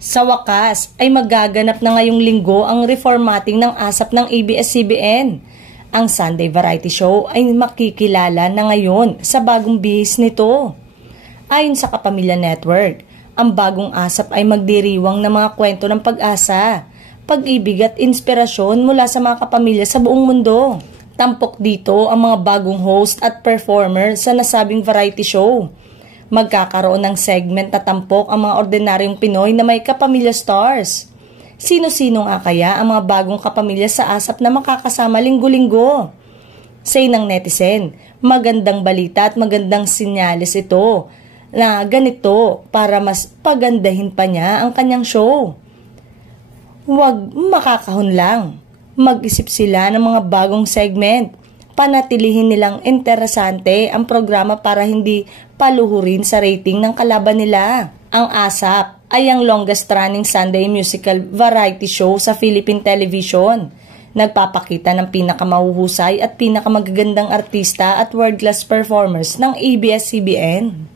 Sa wakas ay magaganap na ngayong linggo ang reformatting ng ASAP ng ABS-CBN. Ang Sunday Variety Show ay makikilala na ngayon sa bagong bihis nito. Ayon sa Kapamilya Network, ang bagong ASAP ay magdiriwang ng mga kwento ng pag-asa, pag-ibig at inspirasyon mula sa mga kapamilya sa buong mundo. Tampok dito ang mga bagong host at performer sa nasabing variety show. Magkakaroon ng segment na tampok ang mga ordinaryong Pinoy na may kapamilya stars. Sino-sino nga kaya ang mga bagong kapamilya sa ASAP na makakasama linggo-linggo? Say ng netizen, magandang balita at magandang sinyalis ito na ganito para mas pagandahin pa niya ang kanyang show. Huwag makakahon lang. Mag-isip sila ng mga bagong segment. Panatilihin nilang interesante ang programa para hindi paluhurin sa rating ng kalaban nila. Ang ASAP ay ang longest running Sunday musical variety show sa Philippine television. Nagpapakita ng pinakamahuhusay at pinakamagagandang artista at world-class performers ng ABS-CBN.